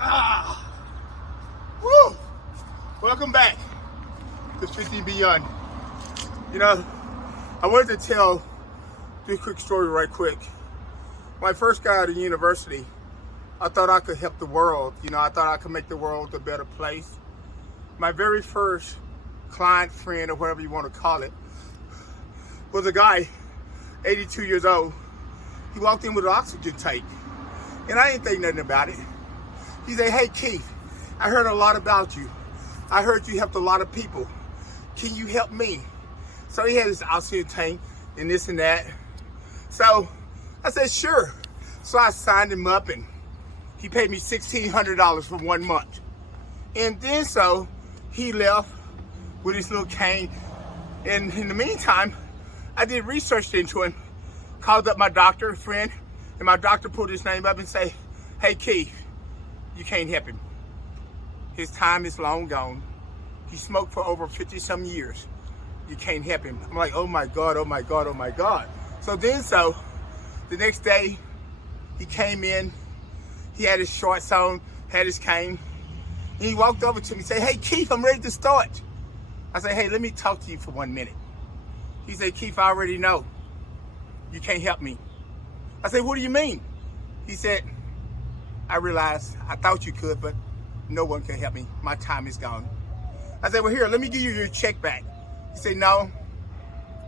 Ah, woo! Welcome back to 50 and Beyond. You know, I wanted to tell this quick story right quick. When I first got out of university, I thought I could help the world. You know, I thought I could make the world a better place. My very first client, friend, or whatever you want to call it, was a guy, 82 years old. He walked in with an oxygen tank, and I didn't think nothing about it. He said, "Hey Keith, I heard a lot about you. I heard you helped a lot of people. Can you help me?" So he had his oxygen tank and this and that. So I said, sure. So I signed him up, and he paid me $1,600 for 1 month. And then so he left with his little cane. And in the meantime, I did research into him, called up my doctor, friend, and my doctor pulled his name up and say, "Hey Keith, you can't help him. His time is long gone. He smoked for over 50-some years. You can't help him." I'm like, oh my God, oh my God, oh my God. So the next day, he came in, he had his shorts on, had his cane, and he walked over to me and said, "Hey Keith, I'm ready to start." I said, "Hey, let me talk to you for 1 minute." He said, "Keith, I already know. You can't help me." I said, "What do you mean?" He said, "I realized I thought you could, but no one can help me. My time is gone." I said, "Well, here, let me give you your check back." He said, "No,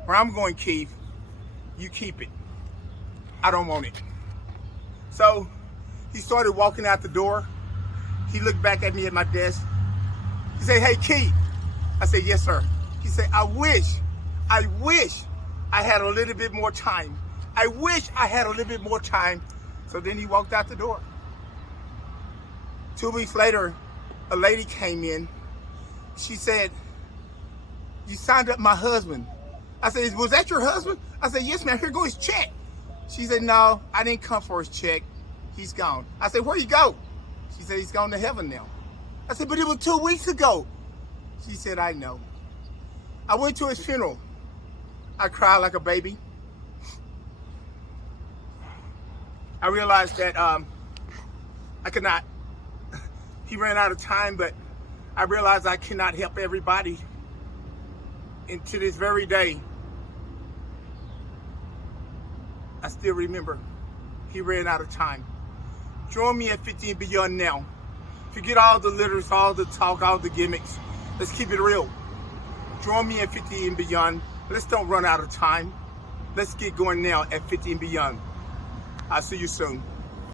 where I'm going, Keith, you keep it. I don't want it." So he started walking out the door. He looked back at me at my desk. He said, "Hey, Keith." I said, "Yes, sir." He said, I wish I had a little bit more time. I wish I had a little bit more time." So then he walked out the door. 2 weeks later, a lady came in. She said, "You signed up my husband." I said, "Was that your husband?" I said, "Yes, ma'am. Here goes his check." She said, "No, I didn't come for his check. He's gone." I said, "Where you go?" She said, "He's gone to heaven now." I said, "But it was 2 weeks ago." She said, "I know." I went to his funeral. I cried like a baby. I realized that I could not. He ran out of time, but I realized I cannot help everybody. And to this very day, I still remember he ran out of time. Join me at 50 and Beyond now. Forget all the litters, all the talk, all the gimmicks. Let's keep it real. Join me at 50 and Beyond. Let's don't run out of time. Let's get going now at 50 and Beyond. I'll see you soon.